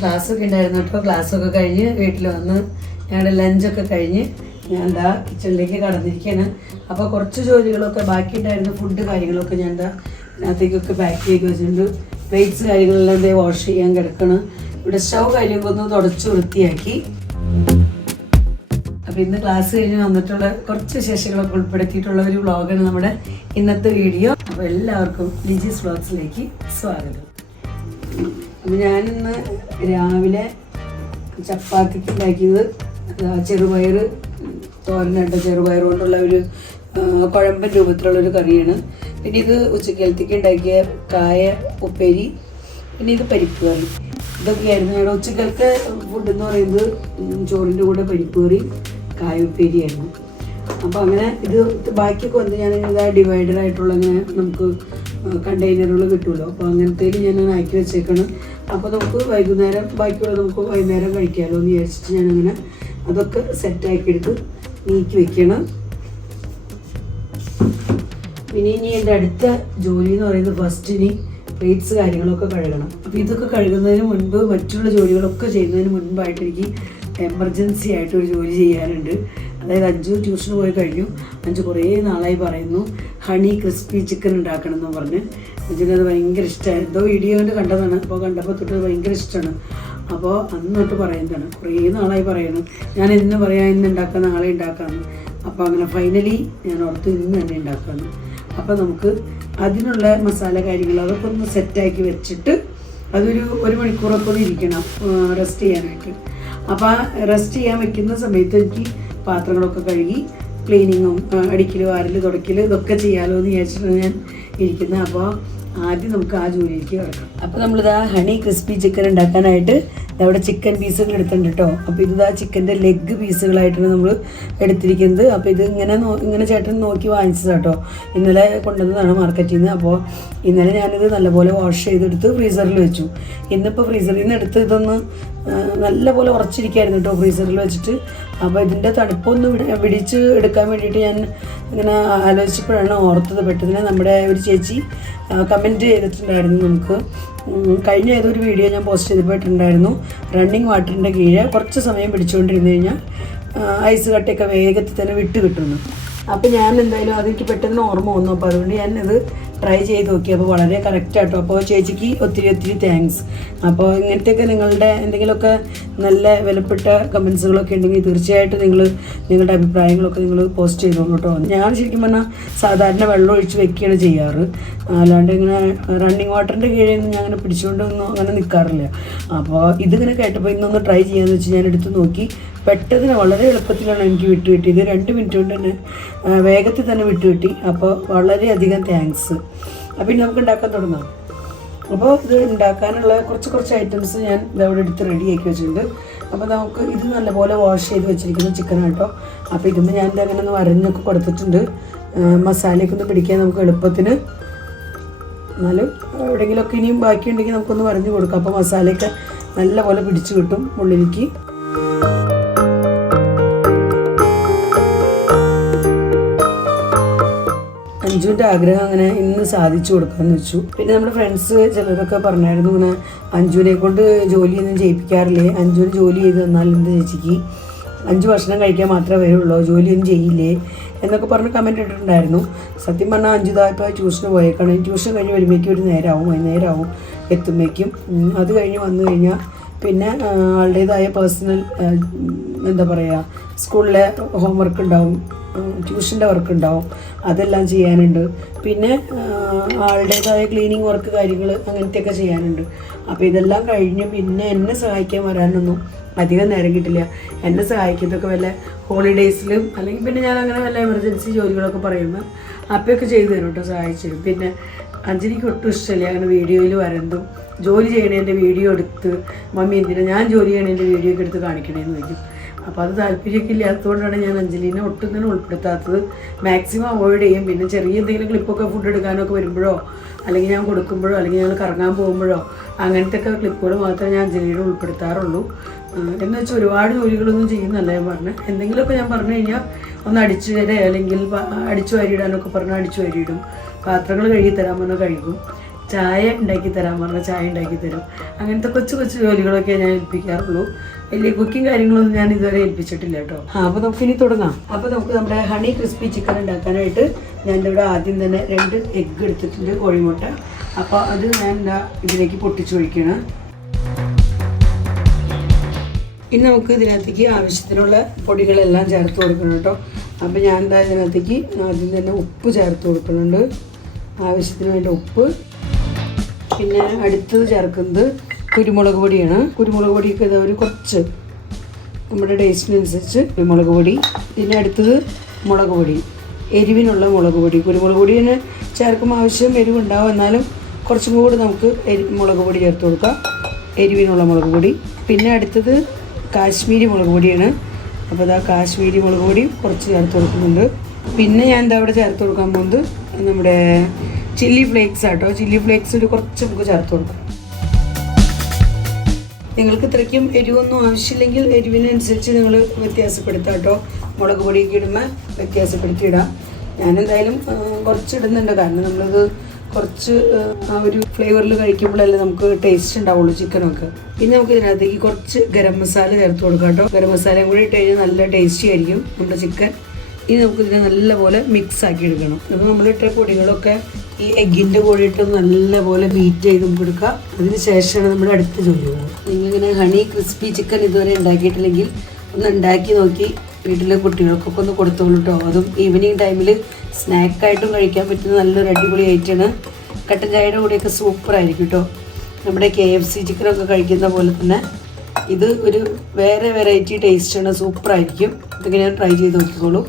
ക്ലാസ്സൊക്കെ ഉണ്ടായിരുന്നു കേട്ടോ. ക്ലാസ്സൊക്കെ കഴിഞ്ഞ് വീട്ടിൽ വന്ന് ഞങ്ങളുടെ ലഞ്ചൊക്കെ കഴിഞ്ഞ് ഞാൻ എന്താ കിച്ചണിലേക്ക് കടന്നിരിക്കുകയാണ്. അപ്പോൾ കുറച്ച് ജോലികളൊക്കെ ബാക്കിയുണ്ടായിരുന്നു. ഫുഡ് കാര്യങ്ങളൊക്കെ ഞാൻ എന്താ അതിനകത്തേക്കൊക്കെ പാക്ക് ചെയ്ത് വെച്ചിട്ടുണ്ട്. പ്ലേറ്റ്സ് കാര്യങ്ങളെല്ലാം എന്താ വാഷ് ചെയ്യാൻ കിടക്കണം. ഇവിടെ സ്റ്റൗ കാര്യങ്ങളൊക്കെ ഒന്ന് തുടച്ച് വൃത്തിയാക്കി. അപ്പോൾ ഇന്ന് ക്ലാസ് കഴിഞ്ഞ് വന്നിട്ടുള്ള കുറച്ച് വിശേഷങ്ങളൊക്കെ ഉൾപ്പെടുത്തിയിട്ടുള്ള ഒരു വ്ളോഗാണ് നമ്മുടെ ഇന്നത്തെ വീഡിയോ. അപ്പോൾ എല്ലാവർക്കും ലിജീസ് വ്ളോഗ്സിലേക്ക് സ്വാഗതം. അപ്പോൾ ഞാനിന്ന് രാവിലെ ചപ്പാത്തിക്ക് ഉണ്ടാക്കിയത് ചെറുപയർ തോരനായിട്ട് ചെറുപയർ കൊണ്ടുള്ള ഒരു കുഴമ്പൻ രൂപത്തിലുള്ളൊരു കറിയാണ്. പിന്നെ ഇത് ഉച്ചക്കാലത്തേക്ക് ഉണ്ടാക്കിയ കായ ഉപ്പേരി, പിന്നെ ഇത് പരിപ്പ് കറി. ഇതൊക്കെയായിരുന്നു ഞങ്ങളുടെ ഉച്ചക്കാലത്തെ ഫുഡ് എന്ന് പറയുന്നത്. ചോറിൻ്റെ കൂടെ പരിപ്പ് കറി കായ ഉപ്പേരിയായിരുന്നു. അപ്പോൾ അങ്ങനെ ഇത് ബാക്കിയൊക്കെ വന്ന് ഞാനിങ്ങനെ ഡിവൈഡറായിട്ടുള്ള ഇങ്ങനെ നമുക്ക് കണ്ടെയ്നറുകൾ കിട്ടുമല്ലോ. അപ്പോൾ അങ്ങനത്തേൽ ഞാൻ ആക്കി വെച്ചേക്കണം. അപ്പോൾ നമുക്ക് വൈകുന്നേരം ബാക്കിയുള്ള നമുക്ക് വൈകുന്നേരം കഴിക്കാമല്ലോ എന്ന് വിചാരിച്ചിട്ട് ഞാനങ്ങനെ അതൊക്കെ സെറ്റാക്കിയെടുത്ത് നീക്കി വെക്കണം. പിന്നെ ഇനി എൻ്റെ അടുത്ത ജോലി എന്ന് പറയുന്നത് ഫസ്റ്റ് ഇനി പ്ലേറ്റ്സ് കാര്യങ്ങളൊക്കെ കഴുകണം. അപ്പോൾ ഇതൊക്കെ കഴുകുന്നതിന് മുൻപ് മറ്റുള്ള ജോലികളൊക്കെ ചെയ്യുന്നതിന് മുൻപായിട്ട് എനിക്ക് എമർജൻസി ആയിട്ടൊരു ജോലി ചെയ്യാനുണ്ട്. അതായത് അഞ്ചു ട്യൂഷന് പോയി കഴിഞ്ഞു. അഞ്ചു കുറേ നാളായി പറയുന്നു ഹണി ക്രിസ്പി ചിക്കൻ ഉണ്ടാക്കണം എന്ന് പറഞ്ഞ്. അഞ്ചിനത് ഭയങ്കര ഇഷ്ടമായി. എന്തോ വീഡിയോ കൊണ്ട് കണ്ടതാണ്. അപ്പോൾ കണ്ടപ്പോൾ തൊട്ട് ഭയങ്കര ഇഷ്ടമാണ്. അപ്പോൾ അന്ന് തൊട്ട് പറയുന്നതാണ്, കുറേ നാളായി പറയണം ഞാൻ ഇന്ന് പറയാം, ഇന്ന് ഉണ്ടാക്കാം, നാളെ ഉണ്ടാക്കാമെന്ന്. അപ്പോൾ അങ്ങനെ ഫൈനലി ഞാൻ ഓർത്ത് ഇന്ന് തന്നെ ഉണ്ടാക്കാമെന്ന്. അപ്പോൾ നമുക്ക് അതിനുള്ള മസാല കാര്യങ്ങൾ അതൊക്കെ ഒന്ന് സെറ്റാക്കി വെച്ചിട്ട് ഒരു മണിക്കൂറൊക്കെ ഒന്ന് ഇരിക്കണം റെസ്റ്റ് ചെയ്യാനായിട്ട്. അപ്പോൾ ആ റെസ്റ്റ് ചെയ്യാൻ വെക്കുന്ന സമയത്ത് എനിക്ക് പാത്രങ്ങളൊക്കെ കഴുകി ക്ലീനിങ്ങും അടിക്കൽ വാരൽ തുടയ്ക്കൽ ഇതൊക്കെ ചെയ്യാമല്ലോ എന്ന് വിചാരിച്ചിട്ടാണ് ഞാൻ ഇരിക്കുന്നത്. അപ്പോൾ ആദ്യം നമുക്ക് ആ ജോലിയിലേക്ക് കിടക്കാം. അപ്പോൾ നമ്മളിതാ ഹണി ക്രിസ്പി ചിക്കൻ ഉണ്ടാക്കാനായിട്ട് അവിടെ ചിക്കൻ പീസുകൾ എടുത്തിട്ടുണ്ട് കേട്ടോ. അപ്പോൾ ഇതാ ചിക്കൻ്റെ ലെഗ് പീസുകളായിട്ടാണ് നമ്മൾ എടുത്തിരിക്കുന്നത്. അപ്പോൾ ഇത് ഇങ്ങനെ ചേട്ടൻ നോക്കി വാങ്ങിച്ചതാണ് കേട്ടോ. ഇന്നലെ കൊണ്ടുവന്നതാണ് മാർക്കറ്റിൽ നിന്ന്. അപ്പോൾ ഇന്നലെ ഞാനിത് നല്ലപോലെ വാഷ് ചെയ്തെടുത്ത് ഫ്രീസറിൽ വെച്ചു. ഇന്നിപ്പോൾ ഫ്രീസറിൽ നിന്ന് എടുത്ത് ഇതൊന്ന് നല്ലപോലെ ഉറച്ചിരിക്കുകയായിരുന്നു കേട്ടോ ഫ്രീസറിൽ വെച്ചിട്ട്. അപ്പോൾ ഇതിൻ്റെ തണുപ്പൊന്ന് പിടിച്ച് എടുക്കാൻ വേണ്ടിയിട്ട് ഞാൻ ഇങ്ങനെ ആലോചിച്ചപ്പോഴാണ് ഓർത്തത്. പെട്ടെന്ന് നമ്മുടെ ഒരു ചേച്ചി കമൻറ്റ് ചെയ്തിട്ടുണ്ടായിരുന്നു. നമുക്ക് കഴിഞ്ഞ ഏതൊരു വീഡിയോ ഞാൻ പോസ്റ്റ് ചെയ്തിട്ടുണ്ടായിരുന്നു. റണ്ണിങ് വാട്ടറിൻ്റെ കീഴെ കുറച്ച് സമയം പിടിച്ചുകൊണ്ടിരുന്ന് കഴിഞ്ഞാൽ ഐസ് കട്ടയൊക്കെ വേഗത്തിൽ തന്നെ വിട്ട് കിട്ടുന്നു. അപ്പോൾ ഞാൻ എന്തായാലും അതെനിക്ക് പെട്ടെന്ന് ഓർമ്മ വന്നു. അപ്പോൾ അതുകൊണ്ട് ഞാനത് ട്രൈ ചെയ്ത് നോക്കി. അപ്പോൾ വളരെ കറക്റ്റാട്ടോ. അപ്പോൾ ചേച്ചിക്ക് ഒത്തിരി താങ്ക്സ്. അപ്പോൾ ഇങ്ങനത്തെയൊക്കെ നിങ്ങളുടെ എന്തെങ്കിലുമൊക്കെ നല്ല വിലപ്പെട്ട കമൻസുകളൊക്കെ ഉണ്ടെങ്കിൽ തീർച്ചയായിട്ടും നിങ്ങളുടെ അഭിപ്രായങ്ങളൊക്കെ നിങ്ങൾ പോസ്റ്റ് ചെയ്തോളൂ കേട്ടോ. ഞാൻ ശരിക്കും പറഞ്ഞാൽ സാധാരണ വെള്ളം ഒഴിച്ച് വെക്കുകയാണ് ചെയ്യാറ്. അല്ലാണ്ട് ഇങ്ങനെ റണ്ണിങ് വാട്ടറിൻ്റെ കീഴിൽ നിന്ന് ഞാൻ അങ്ങനെ പിടിച്ചുകൊണ്ടൊന്നും അങ്ങനെ നിൽക്കാറില്ല. അപ്പോൾ ഇതിങ്ങനെ കേട്ടപ്പോൾ ഇന്നൊന്ന് ട്രൈ ചെയ്യാമെന്ന് വെച്ച് ഞാൻ എടുത്ത് നോക്കി. പെട്ടെന്ന് വളരെ എളുപ്പത്തിലാണ് എനിക്ക് വിട്ട് കിട്ടിയത്. 2 മിനിറ്റ് കൊണ്ട് തന്നെ വേഗത്തിൽ തന്നെ വിട്ട് കിട്ടി. അപ്പോൾ വളരെയധികം താങ്ക്സ്. അപ്പോൾ ഇനി നമുക്ക് ഉണ്ടാക്കാൻ തുടങ്ങാം. അപ്പോൾ ഇത് ഉണ്ടാക്കാനുള്ള കുറച്ച് ഐറ്റംസ് ഞാൻ ഇതവിടെ എടുത്ത് റെഡിയാക്കി വെച്ചിട്ടുണ്ട്. അപ്പോൾ നമുക്ക് ഇത് നല്ലപോലെ വാഷ് ചെയ്ത് വെച്ചിരിക്കുന്ന ചിക്കൻ കേട്ടോ. അപ്പോൾ ഇതുമ്പോൾ ഞാൻ അങ്ങനെ ഒന്ന് വരഞ്ഞൊക്കെ കൊടുത്തിട്ടുണ്ട്. മസാലയൊക്കെ ഒന്ന് പിടിക്കാൻ നമുക്ക് എളുപ്പത്തിന്. എന്നാലും എവിടെയെങ്കിലുമൊക്കെ ഇനിയും ബാക്കിയുണ്ടെങ്കിൽ നമുക്കൊന്ന് വരഞ്ഞ് കൊടുക്കാം. അപ്പോൾ മസാലയൊക്കെ നല്ലപോലെ പിടിച്ച് കിട്ടും ഉള്ളിലേക്ക്. അഞ്ജുവിൻ്റെ ആഗ്രഹം അങ്ങനെ ഇന്ന് സാധിച്ചു കൊടുക്കാമെന്ന് വെച്ചു. പിന്നെ നമ്മുടെ ഫ്രണ്ട്സ് ചിലരൊക്കെ പറഞ്ഞായിരുന്നു ഇങ്ങനെ അഞ്ജുവിനെ കൊണ്ട് ജോലിയൊന്നും ചെയ്യിപ്പിക്കാറില്ലേ, അഞ്ജുവിന് ജോലി ചെയ്ത് തന്നാൽ എന്ത് ചേച്ചിക്ക്, അഞ്ച് ഭക്ഷണം കഴിക്കാൻ മാത്രമേ വരുള്ളൂ, ജോലിയൊന്നും ചെയ്യില്ലേ എന്നൊക്കെ പറഞ്ഞ് കമൻറ്റ് ഇട്ടിട്ടുണ്ടായിരുന്നു. സത്യം പറഞ്ഞാൽ അഞ്ചു ഇപ്പോൾ ട്യൂഷന് പോയേക്കാണ്. ട്യൂഷൻ കഴിഞ്ഞ് വരുമ്പോഴേക്കും ഒരു വൈകുന്നേരമാവും എത്തുമ്പോഴേക്കും. അത് കഴിഞ്ഞ് വന്നു കഴിഞ്ഞാൽ പിന്നെ ആളുടേതായ പേഴ്സണൽ എന്താ പറയുക സ്കൂളിലെ ഹോംവർക്ക് ഉണ്ടാവും, ട്യൂഷൻ്റെ വർക്ക് ഉണ്ടാവും, അതെല്ലാം ചെയ്യാനുണ്ട്. പിന്നെ ആളുടേതായ ക്ലീനിങ് വർക്ക് കാര്യങ്ങൾ അങ്ങനത്തെയൊക്കെ ചെയ്യാനുണ്ട്. അപ്പോൾ ഇതെല്ലാം കഴിഞ്ഞ് പിന്നെ എന്നെ സഹായിക്കാൻ വരാനൊന്നും അധികം നേരം കിട്ടില്ല. എന്നെ സഹായിക്കുന്നതൊക്കെ വല്ല ഹോളിഡേയ്സിലും അല്ലെങ്കിൽ പിന്നെ ഞാൻ അങ്ങനെ വല്ല എമർജൻസി ജോലികളൊക്കെ പറയുമ്പോൾ അപ്പോഴൊക്കെ ചെയ്തു തരും കേട്ടോ, സഹായിച്ചു തരും. പിന്നെ അഞ്ജലിക്ക് ഒട്ടും ഇഷ്ടമല്ല അങ്ങനെ വീഡിയോയിൽ വരുന്നതും. ജോലി ചെയ്യണേൻ്റെ വീഡിയോ എടുത്ത് മമ്മി എന്തിനാ ഞാൻ ജോലി ചെയ്യണേൻ്റെ വീഡിയോ ഒക്കെ എടുത്ത് കാണിക്കണേന്ന് വയ്ക്കും. അപ്പോൾ അത് താല്പര്യമൊക്കെ ഇല്ലാത്തതുകൊണ്ടാണ് ഞാൻ അഞ്ജലീനെ ഒട്ടും തന്നെ ഉൾപ്പെടുത്താത്തത്. മാക്സിമം അവോയ്ഡ് ചെയ്യും. പിന്നെ ചെറിയ എന്തെങ്കിലും ക്ലിപ്പൊക്കെ ഫുഡ് എടുക്കാനൊക്കെ വരുമ്പോഴോ അല്ലെങ്കിൽ ഞാൻ കൊടുക്കുമ്പോഴോ അല്ലെങ്കിൽ ഞങ്ങൾ കറങ്ങാൻ പോകുമ്പോഴോ അങ്ങനത്തെ ഒക്കെ ക്ലിപ്പുകൾ മാത്രമേ ഞാൻ അഞ്ജലിയുടെ ഉൾപ്പെടുത്താറുള്ളൂ. എന്ന് വെച്ചാൽ ഒരുപാട് ജോലികളൊന്നും ചെയ്യുന്നല്ല ഞാൻ പറഞ്ഞത്. എന്തെങ്കിലുമൊക്കെ ഞാൻ പറഞ്ഞു കഴിഞ്ഞാൽ ഒന്ന് അടിച്ചു തരാം അല്ലെങ്കിൽ അടിച്ചു വാരിയിടാനൊക്കെ പറഞ്ഞാൽ അടിച്ചു വാരിയിടും. പാത്രങ്ങൾ കഴുകി തരാൻ പറഞ്ഞാൽ കഴുകും. ചായ ഉണ്ടാക്കി തരാൻ പറഞ്ഞാൽ ചായ ഉണ്ടാക്കി തരും. അങ്ങനത്തെ കൊച്ചു കൊച്ചു ജോലികളൊക്കെ ഞാൻ ഏൽപ്പിക്കാറുള്ളൂ. വലിയ കുക്കിംഗ് കാര്യങ്ങളൊന്നും ഞാൻ ഇതുവരെ ഏൽപ്പിച്ചിട്ടില്ല കേട്ടോ. അപ്പോൾ നമുക്കിനി തുടങ്ങാം. അപ്പോൾ നമുക്ക് നമ്മുടെ ഹണി ക്രിസ്പി ചിക്കൻ ഉണ്ടാക്കാനായിട്ട് ഞാൻ ഇവിടെ ആദ്യം തന്നെ 2 എഗ്ഗ് എടുത്തിട്ടുണ്ട്, കോഴിമുട്ട. അപ്പോൾ അത് ഞാൻ ഇതിലേക്ക് പൊട്ടിച്ചൊഴിക്കണം. ഇനി നമുക്ക് ഇതിനകത്തേക്ക് ആവശ്യത്തിനുള്ള പൊടികളെല്ലാം ചേർത്ത് കൊടുക്കണം കേട്ടോ. അപ്പോൾ ഞാൻ ഇതിനകത്തേക്ക് ആദ്യം തന്നെ ഉപ്പ് ചേർത്ത് കൊടുക്കുന്നുണ്ട്, ആവശ്യത്തിന് വേണ്ട ഉപ്പ്. പിന്നെ അടുത്തത് ചേർക്കുന്നത് കുരുമുളക് പൊടിയാണ്. കുരുമുളക് പൊടിയൊക്കെ ഒരു കുറച്ച് നമ്മുടെ ടേസ്റ്റിനനുസരിച്ച് കുരുമുളക് പൊടി. പിന്നെ അടുത്തത് മുളക് പൊടി, എരിവിനുള്ള മുളക് പൊടി. കുരുമുളക് പൊടിന് ചേർക്കുമ്പോൾ ആവശ്യം എരിവുണ്ടാവും, എന്നാലും കുറച്ചും കൂടി നമുക്ക് മുളക് പൊടി ചേർത്ത് കൊടുക്കാം, എരിവിനുള്ള മുളക് പൊടി. പിന്നെ അടുത്തത് കാശ്മീരി മുളക് പൊടിയാണ്. അപ്പോൾ അതാ കാശ്മീരി മുളക് പൊടി കുറച്ച് ചേർത്ത് കൊടുക്കുന്നുണ്ട്. പിന്നെ ഞാൻ അവിടെ ചേർത്ത് കൊടുക്കാൻ പോകുന്നത് നമ്മുടെ ചില്ലി ഫ്ലേക്സ് ആട്ടോ. ചില്ലി ഫ്ലേക്സ് ഒരു കുറച്ച് നമുക്ക് ചേർത്ത് കൊടുക്കാം. നിങ്ങൾക്ക് ഇത്രയ്ക്കും എരിവൊന്നും ആവശ്യമില്ലെങ്കിൽ എരിവിനനുസരിച്ച് നിങ്ങൾ വ്യത്യാസപ്പെടുത്താം കേട്ടോ. മുളക് പൊടിയൊക്കെ ഇടുമ്പോൾ വ്യത്യാസപ്പെടുത്തിയിടാം. ഞാനെന്തായാലും കുറച്ച് ഇടുന്നുണ്ട്, കാരണം നമ്മളത് കുറച്ച് ആ ഒരു ഫ്ലേവറിൽ കഴിക്കുമ്പോഴല്ലേ നമുക്ക് ടേസ്റ്റ് ഉണ്ടാവുള്ളൂ ചിക്കനൊക്കെ. പിന്നെ നമുക്ക് ഇതിനകത്തേക്ക് കുറച്ച് ഗരം മസാല ചേർത്ത് കൊടുക്കാം കേട്ടോ. ഗരം മസാലയും കൂടി ഇട്ട് കഴിഞ്ഞാൽ നല്ല ടേസ്റ്റി ആയിരിക്കും നമ്മുടെ ചിക്കൻ. ഇനി നമുക്ക് ഇതിനെ നല്ലപോലെ മിക്സ് ആക്കി എടുക്കണം. അപ്പോൾ നമ്മളിട്ട പൊടികളൊക്കെ ഈ എഗ്ഗിൻ്റെ കൂടെ ഇട്ട് നല്ലപോലെ ബീറ്റ് ചെയ്ത് നമുക്ക് എടുക്കാം. അതിന് ശേഷമാണ് നമ്മുടെ അടുത്ത ജോലികൾ. നിങ്ങളിങ്ങനെ ഹണി ക്രിസ്പി ചിക്കൻ ഇതുവരെ ഉണ്ടാക്കിയിട്ടില്ലെങ്കിൽ ഒന്ന് ഉണ്ടാക്കി നോക്കി വീട്ടിലെ കുട്ടികൾക്കൊക്കെ ഒന്ന് കൊടുത്തോളൂ കേട്ടോ. അതും ഈവനിങ് ടൈമിൽ സ്നാക്കായിട്ടും കഴിക്കാൻ പറ്റുന്ന നല്ലൊരു അടിപൊളി ഐറ്റമാണ്. കട്ടൻ ചായയുടെ കൂടെയൊക്കെ സൂപ്പറായിരിക്കും കേട്ടോ. നമ്മുടെ KFC ചിക്കനൊക്കെ കഴിക്കുന്ന പോലെ തന്നെ ഇത് ഒരു വേറെ വെറൈറ്റി ടേസ്റ്റാണ്, സൂപ്പറായിരിക്കും. ഇതിങ്ങനെ ട്രൈ ചെയ്ത് നോക്കിക്കോളൂ.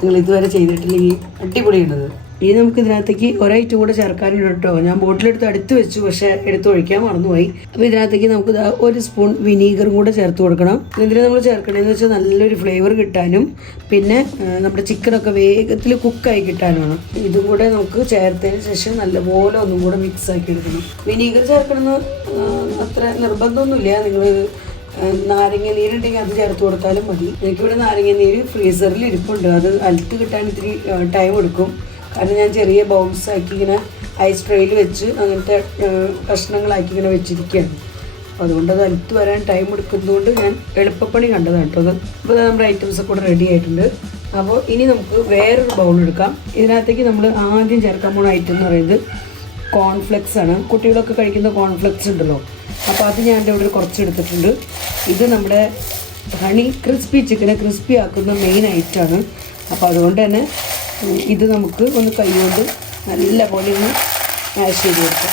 നിങ്ങൾ ഇതുവരെ ചെയ്തിട്ടില്ലെങ്കിൽ അടിപൊളിയാണത്. ഇനി നമുക്ക് ഇതിനകത്തേക്ക് ഒരൈറ്റം കൂടെ ചേർക്കാനുണ്ട് കേട്ടോ. ഞാൻ ബോട്ടിലെടുത്ത് അടുത്ത് വെച്ചു, പക്ഷേ എടുത്ത് ഒഴിക്കാൻ മറന്നുപോയി. അപ്പോൾ ഇതിനകത്തേക്ക് നമുക്ക് 1 സ്പൂൺ വിനീഗറും കൂടെ ചേർത്ത് കൊടുക്കണം. ഇതിന് നമ്മൾ ചേർക്കണമെന്ന് വെച്ചാൽ നല്ലൊരു ഫ്ലേവർ കിട്ടാനും പിന്നെ നമ്മുടെ ചിക്കനൊക്കെ വേഗത്തിൽ കുക്കായി കിട്ടാനുമാണ്. ഇതും കൂടെ നമുക്ക് ചേർത്തതിന് ശേഷം നല്ലപോലെ ഒന്നും കൂടെ മിക്സ് ആക്കി എടുക്കണം. വിനീഗർ ചേർക്കണമെന്ന് അത്ര നിർബന്ധമൊന്നുമില്ല. നിങ്ങൾ നാരങ്ങ നീരുണ്ടെങ്കിൽ അത് ചേർത്ത് കൊടുത്താലും മതി. എനിക്കിവിടെ നാരങ്ങ നീര് ഫ്രീസറിൽ ഇരിപ്പുണ്ട്, അത് അലുത്ത് കിട്ടാൻ ഇത്തിരി ടൈം എടുക്കും. കാരണം ഞാൻ ചെറിയ ബൗൾസ് ആക്കി ഇങ്ങനെ ഐസ് ട്രേയിൽ വെച്ച് അങ്ങനത്തെ കഷ്ണങ്ങളാക്കി ഇങ്ങനെ വെച്ചിരിക്കുകയാണ്. അതുകൊണ്ട് അത് അലുത്ത് വരാൻ ടൈം എടുക്കുന്നതുകൊണ്ട് ഞാൻ എളുപ്പപ്പണി കണ്ടതാണ് കേട്ടോ അത്. അപ്പോൾ നമ്മുടെ ഐറ്റംസൊക്കെ കൂടെ റെഡി ആയിട്ടുണ്ട്. അപ്പോൾ ഇനി നമുക്ക് വേറൊരു ബൗൾ എടുക്കാം. ഇതിനകത്തേക്ക് നമ്മൾ ആദ്യം ചേർക്കാൻ പോകുന്ന ഐറ്റം എന്ന് പറയുന്നത് കോൺഫ്ലെക്സ് ആണ്. കുട്ടികളൊക്കെ കഴിക്കുന്ന കോൺഫ്ലെക്സ് ഉണ്ടല്ലോ, അപ്പോൾ അത് ഞാൻ ഇവിടെ കുറച്ച് എടുത്തിട്ടുണ്ട്. ഇത് നമ്മുടെ ഹണി ക്രിസ്പി ചിക്കനെ ക്രിസ്പി ആക്കുന്ന മെയിൻ ഐറ്റമാണ്. അപ്പോൾ അതുകൊണ്ട് തന്നെ ഇത് നമുക്ക് ഒന്ന് കൈകൊണ്ട് നല്ല പോലെ ഒന്ന് മാഷ് ചെയ്ത് കൊടുക്കാം.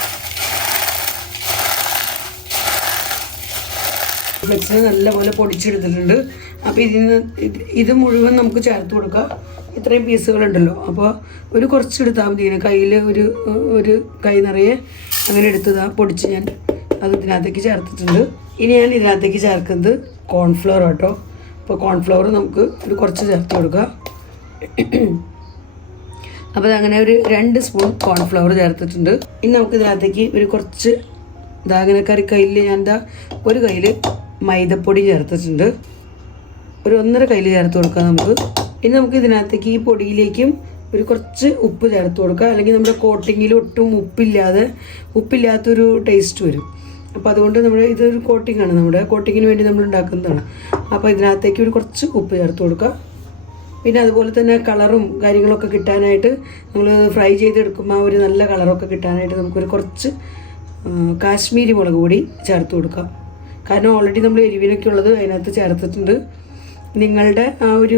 ഫ്ലെക്സിന് നല്ലപോലെ പൊടിച്ചെടുത്തിട്ടുണ്ട്. അപ്പോൾ ഇത് മുഴുവൻ നമുക്ക് ചേർത്ത് കൊടുക്കാം. ഇത്രയും പീസുകളുണ്ടല്ലോ, അപ്പോൾ ഒരു കുറച്ചെടുത്താൽ മതി. ഇങ്ങനെ കയ്യിൽ ഒരു കൈ നിറയെ അങ്ങനെ എടുത്തതാ പൊടിച്ച് ഞാൻ അത് ഇതിനകത്തേക്ക് ചേർത്തിട്ടുണ്ട്. ഇനി ഞാൻ ഇതിനകത്തേക്ക് ചേർക്കുന്നത് കോൺഫ്ലവർ കേട്ടോ. അപ്പോൾ കോൺഫ്ലവർ നമുക്ക് ഒരു കുറച്ച് ചേർത്ത് കൊടുക്കുക. അപ്പോൾ അങ്ങനെ ഒരു 2 സ്പൂൺ കോൺഫ്ലവർ ചേർത്തിട്ടുണ്ട്. ഇനി നമുക്ക് ഇതിനകത്തേക്ക് ഒരു കുറച്ച് അങ്ങനെ കയ്യിൽ ഞാൻ ഒരു കയ്യിൽ മൈദപ്പൊടി ചേർത്തിട്ടുണ്ട്. ഒരു 1.5 കയ്യിൽ ചേർത്ത് കൊടുക്കാം നമുക്ക്. ഇനി നമുക്ക് ഇതിനകത്തേക്ക് ഈ പൊടിയിലേക്കും ഒരു കുറച്ച് ഉപ്പ് ചേർത്ത് കൊടുക്കുക. അല്ലെങ്കിൽ നമ്മുടെ കോട്ടിങ്ങിൽ ഒട്ടും ഉപ്പില്ലാത്തൊരു ടേസ്റ്റ് വരും. അപ്പോൾ അതുകൊണ്ട് ഇതൊരു കോട്ടിങ്ങാണ്, നമ്മുടെ കോട്ടിങ്ങിന് വേണ്ടി നമ്മൾ ഉണ്ടാക്കുന്നതാണ്. അപ്പോൾ ഇതിനകത്തേക്ക് ഒരു കുറച്ച് ഉപ്പ് ചേർത്ത് കൊടുക്കുക. പിന്നെ അതുപോലെ തന്നെ കളറും കാര്യങ്ങളൊക്കെ കിട്ടാനായിട്ട് നമ്മൾ ഫ്രൈ ചെയ്തെടുക്കുമ്പോൾ ആ ഒരു നല്ല കളറൊക്കെ കിട്ടാനായിട്ട് നമുക്കൊരു കുറച്ച് കാശ്മീരി മുളക് പൊടി ചേർത്ത് കൊടുക്കാം. കാരണം ഓൾറെഡി നമ്മൾ എരിവിനൊക്കെ ഉള്ളത് അതിനകത്ത് ചേർത്തിട്ടുണ്ട്. നിങ്ങളുടെ ആ ഒരു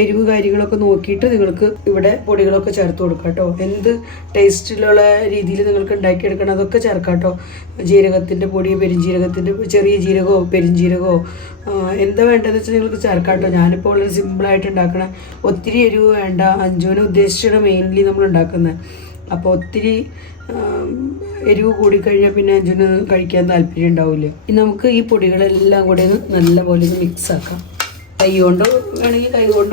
എരിവ് കാര്യങ്ങളൊക്കെ നോക്കിയിട്ട് നിങ്ങൾക്ക് ഇവിടെ പൊടികളൊക്കെ ചേർത്ത് കൊടുക്കാം കേട്ടോ. എന്ത് ടേസ്റ്റിലുള്ള രീതിയിൽ നിങ്ങൾക്ക് ഉണ്ടാക്കിയെടുക്കണം അതൊക്കെ ചേർക്കാം കേട്ടോ. ജീരകത്തിൻ്റെ പൊടി, പെരുംജീരകത്തിൻ്റെ, ചെറിയ ജീരകമോ പെരുംജീരകമോ എന്താ വേണ്ടതെന്ന് വെച്ചാൽ നിങ്ങൾക്ക് ചേർക്കാം കേട്ടോ. ഞാനിപ്പോൾ വളരെ സിമ്പിളായിട്ട് ഉണ്ടാക്കണം. ഒത്തിരി എരിവ് വേണ്ട. അഞ്ജുവിനെ ഉദ്ദേശിച്ചാണ് മെയിൻലി നമ്മൾ ഉണ്ടാക്കുന്നത്. അപ്പോൾ ഒത്തിരി എരിവ് കൂടിക്കഴിഞ്ഞാൽ പിന്നെ അഞ്ജുവിന് കഴിക്കാൻ താല്പര്യം ഉണ്ടാവില്ല. ഇനി നമുക്ക് ഈ പൊടികളെല്ലാം കൂടെ നല്ലപോലെ ഒന്ന് മിക്സ് ആക്കാം. കൈ കൊണ്ട്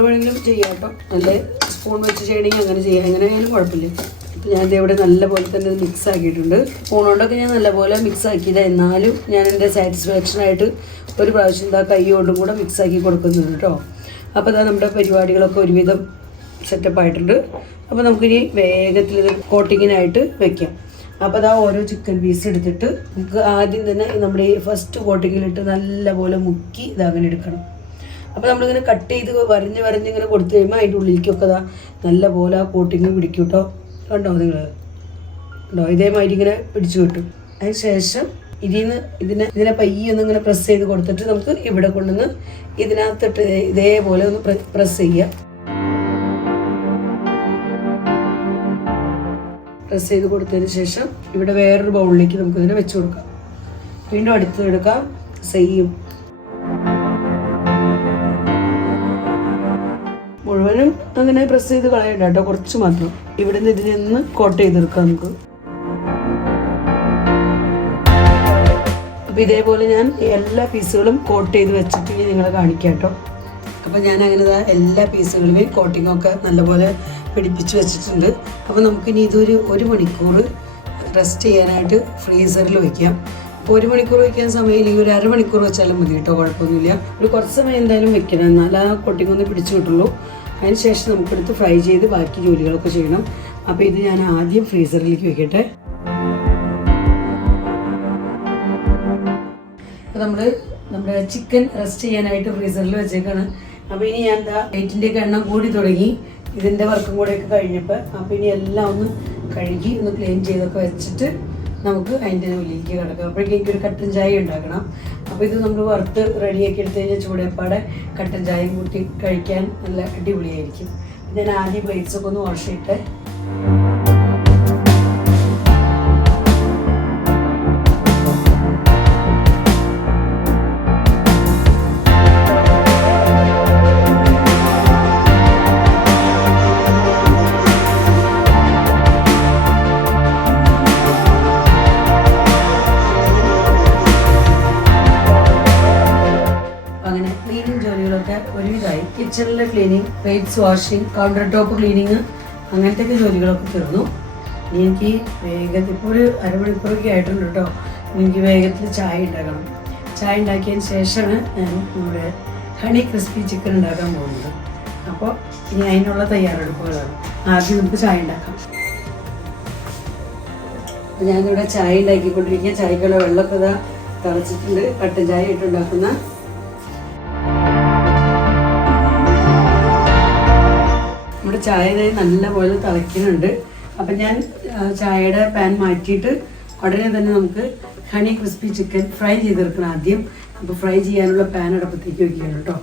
വേണമെങ്കിലും ചെയ്യാം കേട്ടോ. നല്ല സ്പൂൺ വെച്ച് ചെയ്യണമെങ്കിൽ അങ്ങനെ ചെയ്യാം, എങ്ങനെ ആയാലും കുഴപ്പമില്ല. അപ്പോൾ ഞാൻ ഇവിടെ നല്ലപോലെ തന്നെ മിക്സ് ആക്കിയിട്ടുണ്ട്. സ്പൂൺ കൊണ്ടൊക്കെ ഞാൻ നല്ലപോലെ മിക്സ് ആക്കിയില്ല, എന്നാലും ഞാൻ എൻ്റെ സാറ്റിസ്ഫാക്ഷനായിട്ട് ഒരു പ്രാവശ്യം കൈ കൊണ്ടും കൂടെ മിക്സ് ആക്കി കൊടുക്കുന്നുണ്ട് കേട്ടോ. അപ്പോൾ നമ്മുടെ പരിപാടികളൊക്കെ ഒരുവിധം സെറ്റപ്പായിട്ടുണ്ട്. അപ്പോൾ നമുക്കിനി വേഗത്തിൽ കോട്ടിങ്ങിനായിട്ട് വെക്കാം. അപ്പോൾ അതാ ഓരോ ചിക്കൻ പീസ് എടുത്തിട്ട് നമുക്ക് ആദ്യം തന്നെ നമ്മുടെ ഈ ഫസ്റ്റ് കോട്ടിങ്ങിലിട്ട് നല്ലപോലെ മുക്കി ഇതങ്ങനെ എടുക്കണം. അപ്പോൾ നമ്മളിങ്ങനെ കട്ട് ചെയ്ത് വരഞ്ഞിങ്ങനെ കൊടുത്തു കഴിയുമ്പോൾ അതിൻ്റെ ഉള്ളിലേക്കൊക്കെ അതാ നല്ലപോലെ ആ കോട്ടിങ് പിടിക്കും കേട്ടോ. കണ്ടോ നിങ്ങൾ കണ്ടോ, ഇതേമാതിരി ഇങ്ങനെ പിടിച്ചു കിട്ടും. അതിന് ശേഷം ഇതിനെ പയ്യൊന്ന് ഇങ്ങനെ പ്രസ് ചെയ്ത് കൊടുത്തിട്ട് നമുക്ക് ഇവിടെ കൊണ്ടുവന്ന് ഇതിനകത്തിട്ട് ഇതേപോലെ ഒന്ന് പ്രസ് ചെയ്യുക. പ്രസ് ചെയ്ത് കൊടുത്തതിന് ശേഷം ഇവിടെ വേറൊരു ബൗളിലേക്ക് നമുക്കിതിനെ വെച്ച് കൊടുക്കാം. വീണ്ടും അടുത്തെടുക്കാം, സെയിം മുഴുവനും അങ്ങനെ പ്രസ് ചെയ്ത് കളയണ്ട കേട്ടോ, കുറച്ച് മാത്രം. ഇവിടെ നിന്ന് ഇതിനൊന്ന് കോട്ട് ചെയ്തെടുക്കാം നമുക്ക്. അപ്പോൾ ഇതേപോലെ ഞാൻ എല്ലാ പീസുകളും കോട്ട് ചെയ്ത് വെച്ചിട്ട് ഇനി നിങ്ങളെ കാണിക്കാം കേട്ടോ. അപ്പോൾ ഞാൻ അങ്ങനെ എല്ലാ പീസുകളുമേയും കോട്ടിങ്ങൊക്കെ നല്ലപോലെ പിടിപ്പിച്ച് വെച്ചിട്ടുണ്ട്. അപ്പോൾ നമുക്കിനി ഇതൊരു 1 മണിക്കൂർ റെസ്റ്റ് ചെയ്യാനായിട്ട് ഫ്രീസറിൽ വയ്ക്കാം. അപ്പോൾ 1 മണിക്കൂർ വയ്ക്കാൻ സമയമില്ലെങ്കിൽ ഒരു അരമണിക്കൂർ വെച്ചാലും മതി കേട്ടോ, കുഴപ്പമൊന്നുമില്ല. ഒരു കുറച്ച് സമയം എന്തായാലും വെക്കണം, എന്നാൽ ആ കോട്ടിങ് ഒന്ന് പിടിച്ചു കിട്ടുള്ളൂ. അതിന് ശേഷം നമുക്കെടുത്ത് ഫ്രൈ ചെയ്ത് ബാക്കി ജോലികളൊക്കെ ചെയ്യണം. അപ്പോൾ ഇത് ഞാൻ ആദ്യം ഫ്രീസറിലേക്ക് വെക്കട്ടെ. അപ്പോൾ നമ്മുടെ ചിക്കൻ റെസ്റ്റ് ചെയ്യാനായിട്ട് ഫ്രീസറിൽ വെച്ചേക്കാണ്. അപ്പോൾ ഇനി ഞാൻ പ്ലേറ്റിൻ്റെയൊക്കെ എണ്ണം കൂടി തുടങ്ങി, ഇതിൻ്റെ വർക്കും കൂടെയൊക്കെ കഴിഞ്ഞപ്പോൾ. അപ്പോൾ ഇനി എല്ലാം ഒന്ന് കഴുകി ഒന്ന് ക്ലീൻ ചെയ്തൊക്കെ വെച്ചിട്ട് നമുക്ക് അതിൻ്റെ ഉള്ളിലേക്ക് കിടക്കാം. അപ്പോഴേക്കും എനിക്കൊരു കട്ടൻ ചായ ഉണ്ടാക്കണം. അപ്പോൾ ഇത് നമ്മൾ വറുത്ത് റെഡിയാക്കി എടുത്തു കഴിഞ്ഞാൽ ചൂടേപ്പാടെ കട്ടൻ ചായയും കൂട്ടി കഴിക്കാൻ നല്ല അടിപൊളിയായിരിക്കും. ഞാൻ ആദ്യം പ്ലേറ്റ്സൊക്കെ ഒന്ന് വാഷ് ചെയ്തിട്ട് ഒരുവിധമായി. കിച്ചണിലെ cleaning, plates washing, counter top cleaning, അങ്ങനത്തെ ജോലികളൊക്കെ തീർന്നു. ഇനി എനിക്ക് വേഗത്തിൽ ഇപ്പോൾ ഒരു അരമണിക്കൂറൊക്കെ ആയിട്ടുണ്ട് കേട്ടോ. എനിക്ക് വേഗത്തിൽ ചായ ഉണ്ടാക്കണം. ചായ ഉണ്ടാക്കിയതിന് ശേഷമാണ് ഞാൻ നമ്മുടെ ഹണി ക്രിസ്പി ചിക്കൻ ഉണ്ടാക്കാൻ പോകുന്നത്. അപ്പോൾ ഇനി അതിനുള്ള തയ്യാറെടുപ്പുകളാണ്. ആദ്യം നമുക്ക് ചായ ഉണ്ടാക്കാം. അപ്പോൾ ഞാനിവിടെ ചായ ഉണ്ടാക്കിക്കൊണ്ടിരിക്കുക. ചായക്കുള്ള വെള്ളമൊക്കെ ഇതാ തിളച്ചിട്ടുണ്ട്. കട്ടൻ ചായ ഇട്ടുണ്ടാക്കുന്ന നമ്മുടെ ചായ നല്ലപോലെ തിളയ്ക്കുന്നുണ്ട്. അപ്പം ഞാൻ ചായയുടെ പാൻ മാറ്റിയിട്ട് ഉടനെ തന്നെ നമുക്ക് ഹണി ക്രിസ്പി ചിക്കൻ ഫ്രൈ ചെയ്തെടുക്കണം ആദ്യം. അപ്പോൾ ഫ്രൈ ചെയ്യാനുള്ള പാൻ അടുപ്പത്തേക്ക് വയ്ക്കുകയാണ് കേട്ടോ.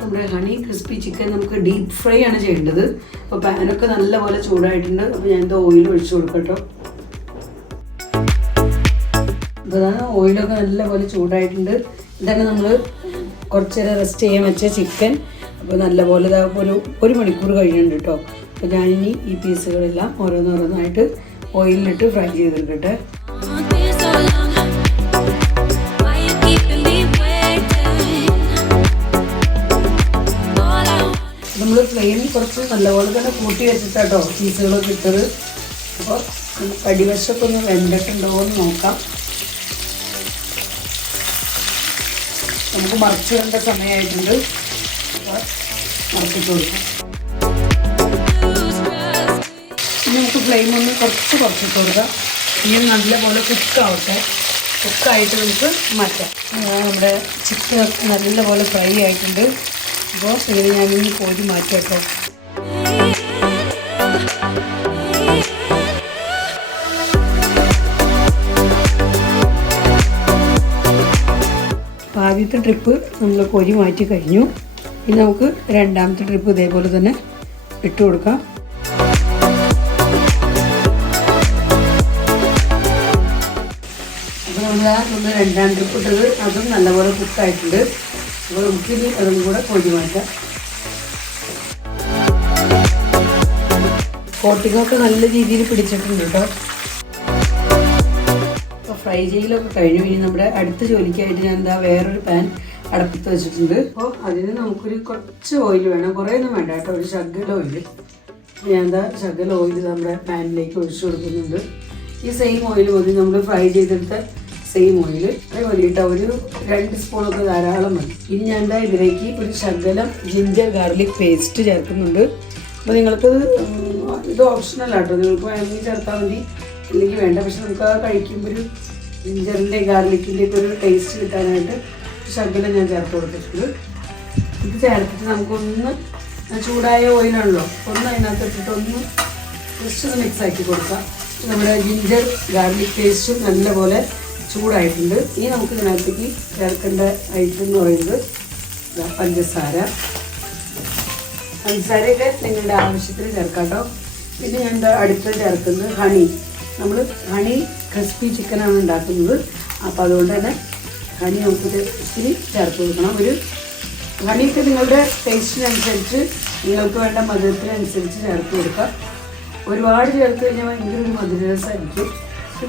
നമ്മുടെ ഹണി ക്രിസ്പി ചിക്കൻ നമുക്ക് ഡീപ്പ് ഫ്രൈ ആണ് ചെയ്യേണ്ടത്. അപ്പോൾ പാനൊക്കെ നല്ലപോലെ ചൂടായിട്ടുണ്ട്. അപ്പോൾ ഞാൻ ഓയിൽ ഒഴിച്ചു കൊടുക്കട്ടോ. അപ്പോൾ അതാണ് ഓയിലൊക്കെ നല്ലപോലെ ചൂടായിട്ടുണ്ട്. ഇതാണ് നമ്മൾ കുറച്ച് നേരം റെസ്റ്റ് ചെയ്യാൻ വെച്ച ചിക്കൻ. അപ്പോൾ നല്ലപോലെ ഒരു മണിക്കൂർ കഴിയുന്നുണ്ട് കേട്ടോ. അപ്പോൾ ഞാനിനി ഈ പീസുകളെല്ലാം ഓരോന്നോരോന്നായിട്ട് ഓയിലിലിട്ട് ഫ്രൈ ചെയ്തെടുക്കട്ടെ. നമ്മൾ ഫ്ലെയിം കുറച്ച് നല്ലപോലെ തന്നെ കൂട്ടി വെച്ചിട്ടാട്ടോ പീസുകളൊക്കെ ഇട്ടത്. അപ്പോൾ അടിവശമൊക്കെ ഒന്ന് വെന്തിട്ടുണ്ടോ എന്ന് നോക്കാം. നമുക്ക് മറിച്ചിടേണ്ട സമയമായിട്ടുണ്ട്. മറിച്ചിട്ട് കൊടുക്കാം. ഇനി നമുക്ക് ഫ്ലെയിം ഒന്ന് കുറച്ചിട്ട് കൊടുക്കാം. ഇനി നല്ലപോലെ കുക്കാവട്ടെ. കുക്കായിട്ട് നമുക്ക് മാറ്റാം. നമ്മുടെ ചിക്കൻ നല്ലപോലെ ഫ്രൈ ആയിട്ടുണ്ട്. അപ്പോൾ ഇത് ഞാനിന്ന് കോരി മാറ്റാം കേട്ടോ. ആദ്യത്തെ ട്രിപ്പ് നമ്മൾ കോരി മാറ്റി കഴിഞ്ഞു. ഇനി നമുക്ക് രണ്ടാമത്തെ ട്രിപ്പ് ഇതേപോലെ തന്നെ ഇട്ട് കൊടുക്കാം. അപ്പോൾ നമ്മൾ രണ്ടാം ട്രിപ്പ് ഇട്ടത് അതും നല്ലപോലെ കുക്കായിട്ടുണ്ട്. അപ്പോൾ നമുക്കിനി അതും കൂടെ കോരി മാറ്റാം. കോട്ടിങ്ങൊക്കെ നല്ല രീതിയിൽ പിടിച്ചിട്ടുണ്ട് കേട്ടോ. ഫ്രൈ ചെയ്യലൊക്കെ കഴിഞ്ഞു. ഇനി നമ്മുടെ അടുത്ത ജോലിക്കായിട്ട് ഞാൻ വേറൊരു പാൻ അടപ്പത്ത് വെച്ചിട്ടുണ്ട്. അപ്പോൾ അതിന് നമുക്കൊരു കുറച്ച് ഓയിൽ വേണം. കുറേ ഒന്നും വേണ്ട കേട്ടോ, ഒരു ശകല ഓയിൽ. ഞാൻ ശകല ഓയിൽ നമ്മുടെ പാനിലേക്ക് ഒഴിച്ചു കൊടുക്കുന്നുണ്ട്. ഈ സെയിം ഓയിൽ മതി നമ്മൾ ഫ്രൈ ചെയ്തെടുത്ത സെയിം ഓയിൽ അതേ മതി കേട്ടോ. ഒരു 2 സ്പൂണൊക്കെ ധാരാളം മതി. ഇനി ഞാൻ എന്താ ഇതിലേക്ക് ഒരു ശകലം ജിഞ്ചർ ഗാർലിക് പേസ്റ്റ് ചേർക്കുന്നുണ്ട്. അപ്പോൾ നിങ്ങൾക്ക് ഇത് ഓപ്ഷണലാട്ടോ, നിങ്ങൾക്ക് വേണമെങ്കിൽ ചേർത്താൽ മതി, അല്ലെങ്കിൽ വേണ്ട. പക്ഷെ നമുക്ക് ആ കഴിക്കുമ്പോൾ ഒരു ജിഞ്ചറിൻ്റെ ഗാർലിക്കിൻ്റെ ഒക്കെ ഒരു ടേസ്റ്റ് കിട്ടാനായിട്ട് ശകലം ഞാൻ ചേർത്ത് കൊടുത്തിട്ടുണ്ട്. ഇത് ചേർത്തിട്ട് നമുക്കൊന്ന് ചൂടായ ഓയിലാണല്ലോ, ഒന്ന് അതിനകത്ത് ഇട്ടിട്ട് ഒന്ന് ജസ്റ്റ് ഒന്ന് മിക്സ് ആക്കി കൊടുക്കാം. നമ്മുടെ ജിഞ്ചർ ഗാർലിക് പേസ്റ്റും നല്ലപോലെ ചൂടായിട്ടുണ്ട്. ഇനി നമുക്ക് ഇതിനകത്തേക്ക് ചേർക്കേണ്ട ഐറ്റം എന്ന് പറയുന്നത് പഞ്ചസാരയൊക്കെ നിങ്ങളുടെ ആവശ്യത്തിന് ചേർക്കാം കേട്ടോ. പിന്നെ ഞാൻ അടുത്ത് ചേർക്കുന്നത് ഹണി. നമ്മൾ ഹണി ക്രിസ്പി ചിക്കനാണ് ഉണ്ടാക്കുന്നത്. അപ്പോൾ അതുകൊണ്ട് തന്നെ ഹണി നമുക്ക് ഇത്തിരി ചേർത്ത് കൊടുക്കണം. ഒരു ഹണിയൊക്കെ നിങ്ങളുടെ ടേസ്റ്റിനനുസരിച്ച്, നിങ്ങൾക്ക് വേണ്ട മധുരത്തിനനുസരിച്ച് ചേർത്ത് കൊടുക്കാം. ഒരുപാട് ചേർത്ത് കഴിഞ്ഞാൽ ഭയങ്കര ഒരു മധുരരസമായിരിക്കും.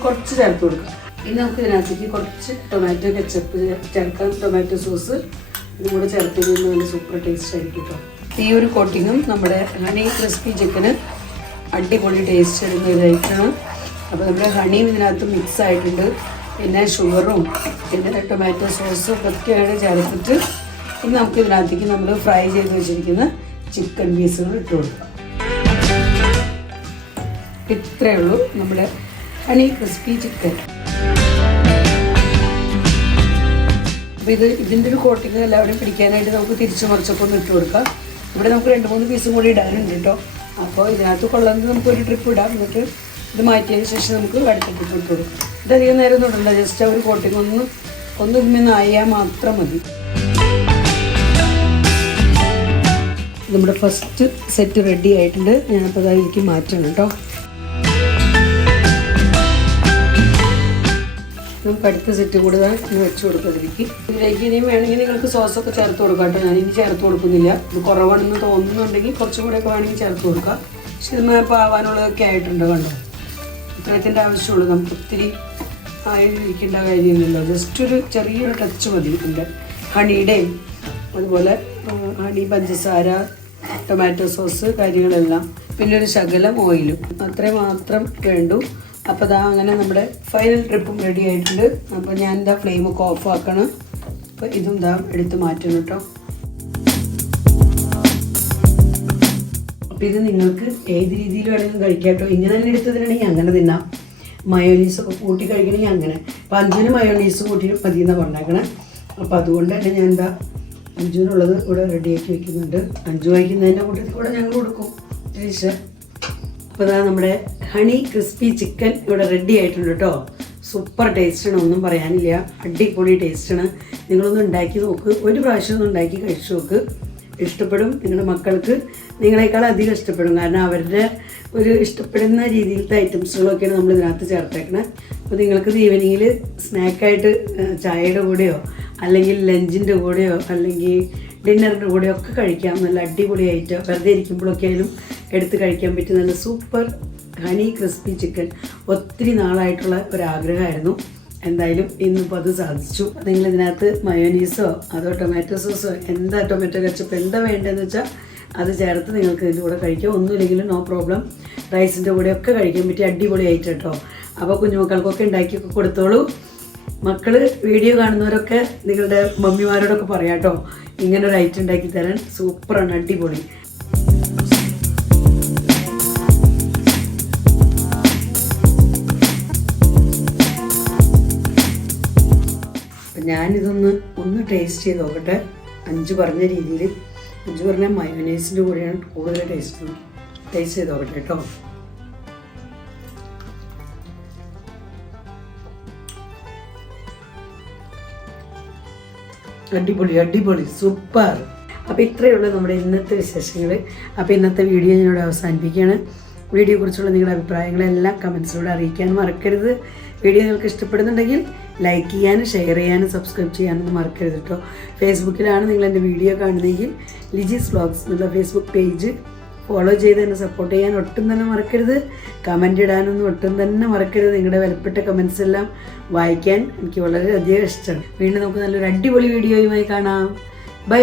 കുറച്ച് ചേർത്ത് കൊടുക്കാം. ഇനി നമുക്ക് ഇതിനകത്തേക്ക് കുറച്ച് ടൊമാറ്റോ കെച്ചപ്പ് ചേർക്കാം. ടൊമാറ്റോ സോസ് ഇതും കൂടെ ചേർത്ത് കഴിഞ്ഞാൽ നല്ല സൂപ്പർ ടേസ്റ്റ് ആയിരിക്കും കേട്ടോ. ഈ ഒരു കോട്ടിങ്ങും നമ്മുടെ ഹണി ക്രിസ്പി ചിക്കന് അടിപൊളി ടേസ്റ്റ് ഇടുന്ന ഇതായിട്ടാണ്. അപ്പോൾ നമ്മുടെ ഹണിയും ഇതിനകത്ത് മിക്സ് ആയിട്ടുണ്ട്. പിന്നെ ഷുഗറും പിന്നെ ടൊമാറ്റോ സോസും ഒക്കെയാണ് ചേർത്തിട്ട് ഇനി നമുക്ക് ഇതിനകത്തേക്ക് നമ്മൾ ഫ്രൈ ചെയ്ത് വെച്ചിരിക്കുന്ന ചിക്കൻ പീസുകൾ ഇട്ട് കൊടുക്കാം. ഇത്രയേ ഉള്ളൂ നമ്മുടെ ഹണി ക്രിസ്പി ചിക്കൻ. അപ്പോൾ ഇതിൻ്റെ ഒരു കോട്ടിങ് എല്ലാവരും പിടിക്കാനായിട്ട് നമുക്ക് തിരിച്ചു മറിച്ചൊക്കെ ഒന്ന് ഇട്ട് കൊടുക്കാം. ഇവിടെ നമുക്ക് 2-3 പീസും കൂടി ഇടാനുണ്ട് കേട്ടോ. അപ്പോൾ ഇതിനകത്ത് കൊള്ളുന്നത് നമുക്കൊരു ട്രിപ്പ് ഇടാം. എന്നിട്ട് ഇത് മാറ്റിയതിന് ശേഷം നമുക്ക് അടുത്ത ട്രിപ്പ് ഇട്ട് കൊടുക്കാം. ഇതധികം നേരം ഒന്നും ഇടണ്ട, ജസ്റ്റ് ആ ഒരു കോട്ടിങ് ഒന്ന് ഇന്നായാൽ മാത്രം മതി. നമ്മുടെ ഫസ്റ്റ് സെറ്റ് റെഡി ആയിട്ടുണ്ട്. ഞാനപ്പോൾ അതിലേക്ക് മാറ്റണം കേട്ടോ. നമുക്ക് അടുത്ത സെറ്റ് കൂടെ വെച്ച് കൊടുക്കുന്നതിലേക്ക് ഇതിലേക്ക് ഇനിയും വേണമെങ്കിൽ നിങ്ങൾക്ക് സോസൊക്കെ ചേർത്ത് കൊടുക്കാം കേട്ടോ. ഞാനിനി ചേർത്ത് കൊടുക്കുന്നില്ല. ഇത് കുറവാണെന്ന് തോന്നുന്നുണ്ടെങ്കിൽ കുറച്ചും കൂടെയൊക്കെ വേണമെങ്കിൽ ചേർത്ത് കൊടുക്കാം. പക്ഷെ ഇത് പാവാനുള്ളതൊക്കെ ആയിട്ടുണ്ട് കണ്ടോ. ഇത്രത്തിൻ്റെ ആവശ്യമുള്ളൂ. നമുക്ക് ഒത്തിരി ആയിരിക്കേണ്ട കാര്യമില്ലല്ലോ. ജസ്റ്റ് ഒരു ചെറിയൊരു ടച്ച് മതി. ഇതിൻ്റെ ഹണിയുടെയും അതുപോലെ ഹണി, പഞ്ചസാര, ടൊമാറ്റോ സോസ് കാര്യങ്ങളെല്ലാം, പിന്നെ ഒരു ശകലം ഓയിലും, അത്രയും മാത്രം വേണ്ടു. അപ്പോൾ അങ്ങനെ നമ്മുടെ ഫൈനൽ ട്രിപ്പും റെഡി ആയിട്ടുണ്ട്. അപ്പോൾ ഞാൻ ഫ്ലെയിമൊക്കെ ഓഫ് ആക്കണം. അപ്പോൾ ഇതും എടുത്ത് മാറ്റണം കേട്ടോ. അപ്പോൾ ഇത് നിങ്ങൾക്ക് ഏത് രീതിയിൽ വേണമെങ്കിലും കഴിക്കാം കേട്ടോ. ഇങ്ങനെ തന്നെ എടുത്തതിനാണെങ്കിൽ അങ്ങനെ തിന്നാം. മയോണീസൊക്കെ കൂട്ടി കഴിക്കണമെങ്കിൽ അങ്ങനെ. അപ്പോൾ അഞ്ചിന് മയോണീസ് കൂട്ടി മതി എന്നാണ് പറഞ്ഞേക്കണേ. അപ്പോൾ അതുകൊണ്ട് തന്നെ ഞാൻ അഞ്ചിനുള്ളത് ഇവിടെ റെഡിയാക്കി വെക്കുന്നുണ്ട്. 5 വയ്ക്കുന്നതിൻ്റെ കൂട്ടത്തിൽ കൂടെ ഞങ്ങൾ കൊടുക്കും ടേസ്റ്റ്. അപ്പോൾ നമ്മുടെ ഹണി ക്രിസ്പി ചിക്കൻ ഇവിടെ റെഡി ആയിട്ടുണ്ട് കേട്ടോ. സൂപ്പർ ടേസ്റ്റാണ്, ഒന്നും പറയാനില്ല. അടിപൊളി ടേസ്റ്റാണ്. നിങ്ങളൊന്ന് ഉണ്ടാക്കി നോക്ക്. ഒരു പ്രാവശ്യം ഒന്ന് ഉണ്ടാക്കി കഴിച്ചു നോക്ക്. ഇഷ്ടപ്പെടും. നിങ്ങളുടെ മക്കൾക്ക് നിങ്ങളെക്കാൾ അധികം ഇഷ്ടപ്പെടും. കാരണം അവരുടെ ഒരു ഇഷ്ടപ്പെടുന്ന രീതിയിലത്തെ ഐറ്റംസുകളൊക്കെയാണ് നമ്മൾ ഇതിനകത്ത് ചേർത്തേക്കണേ. അപ്പോൾ നിങ്ങൾക്കിത് ഈവനിങ്ങിൽ സ്നാക്കായിട്ട് ചായയുടെ കൂടെയോ അല്ലെങ്കിൽ ലഞ്ചിൻ്റെ കൂടെയോ അല്ലെങ്കിൽ ഡിന്നറിൻ്റെ കൂടെയോ ഒക്കെ കഴിക്കാം. നല്ല അടിപൊളിയായിട്ട് വെറുതെ ഇരിക്കുമ്പോഴൊക്കെ ആയാലും എടുത്ത് കഴിക്കാൻ പറ്റിയ നല്ല സൂപ്പർ ഹണി ക്രിസ്പി ചിക്കൻ. ഒത്തിരി നാളായിട്ടുള്ള ഒരാഗ്രഹമായിരുന്നു. എന്തായാലും ഇന്നിപ്പോൾ അത് സാധിച്ചു. നിങ്ങൾ ഇതിനകത്ത് മയോനീസോ അതോ ടൊമാറ്റോ സോസോ ടൊമാറ്റോ കെച്ചപ്പ് എന്താ വേണ്ടതെന്ന് വെച്ചാൽ അത് ചേർത്ത് നിങ്ങൾക്ക് ഇതിൻ്റെ കൂടെ കഴിക്കാം. ഒന്നുമില്ലെങ്കിലും നോ പ്രോബ്ലം. റൈസിൻ്റെ കൂടെയൊക്കെ കഴിക്കാൻ പറ്റിയ അടിപൊളിയായിട്ട് കേട്ടോ. അപ്പോൾ കുഞ്ഞുമക്കൾക്കൊക്കെ ഉണ്ടാക്കിയൊക്കെ കൊടുത്തോളൂ. മക്കൾ വീഡിയോ കാണുന്നവരൊക്കെ നിങ്ങളുടെ മമ്മിമാരോടൊക്കെ പറയാം കേട്ടോ, ഇങ്ങനൊരു ഐറ്റം ഉണ്ടാക്കി തരാൻ സൂപ്പറാണ്, അടിപൊളി. ഞാനിതൊന്ന് ടേസ്റ്റ് ചെയ്ത് നോക്കട്ടെ. 5 പറഞ്ഞ രീതിയിൽ. 5 പറഞ്ഞ മയോനൈസിൻ്റെ കൂടെയാണ് കൂടുതൽ ടേസ്റ്റ് ചെയ്ത് നോക്കട്ടെ കേട്ടോ. അടിപൊളി സൂപ്പർ. അപ്പോൾ ഇത്രയേ ഉള്ളൂ നമ്മുടെ ഇന്നത്തെ വിശേഷങ്ങൾ. അപ്പോൾ ഇന്നത്തെ വീഡിയോ ഞാനിവിടെ അവസാനിപ്പിക്കുകയാണ്. വീഡിയോയെക്കുറിച്ചുള്ള നിങ്ങളുടെ അഭിപ്രായങ്ങളെല്ലാം കമൻസിലൂടെ അറിയിക്കാൻ മറക്കരുത്. വീഡിയോ നിങ്ങൾക്ക് ഇഷ്ടപ്പെടുന്നുണ്ടെങ്കിൽ ലൈക്ക് ചെയ്യാനും ഷെയർ ചെയ്യാനും സബ്സ്ക്രൈബ് ചെയ്യാനൊന്നും മറക്കരുത് കേട്ടോ. ഫേസ്ബുക്കിലാണ് നിങ്ങൾ എൻ്റെ വീഡിയോ കാണുന്നതെങ്കിൽ ലിജീസ് വ്ലോഗ്സ് എന്നുള്ള ഫേസ്ബുക്ക് പേജ് ഫോളോ ചെയ്ത് എന്നെ സപ്പോർട്ട് ചെയ്യാൻ ഒട്ടും തന്നെ മറക്കരുത്. കമൻ്റ് ഇടാനൊന്നും ഒട്ടും തന്നെ മറക്കരുത്. നിങ്ങളുടെ വിലപ്പെട്ട കമൻസ് എല്ലാം വായിക്കാൻ എനിക്ക് വളരെയധികം ഇഷ്ടമാണ്. വീണ്ടും നമുക്ക് നല്ലൊരു അടിപൊളി വീഡിയോയുമായി കാണാം. ബൈ.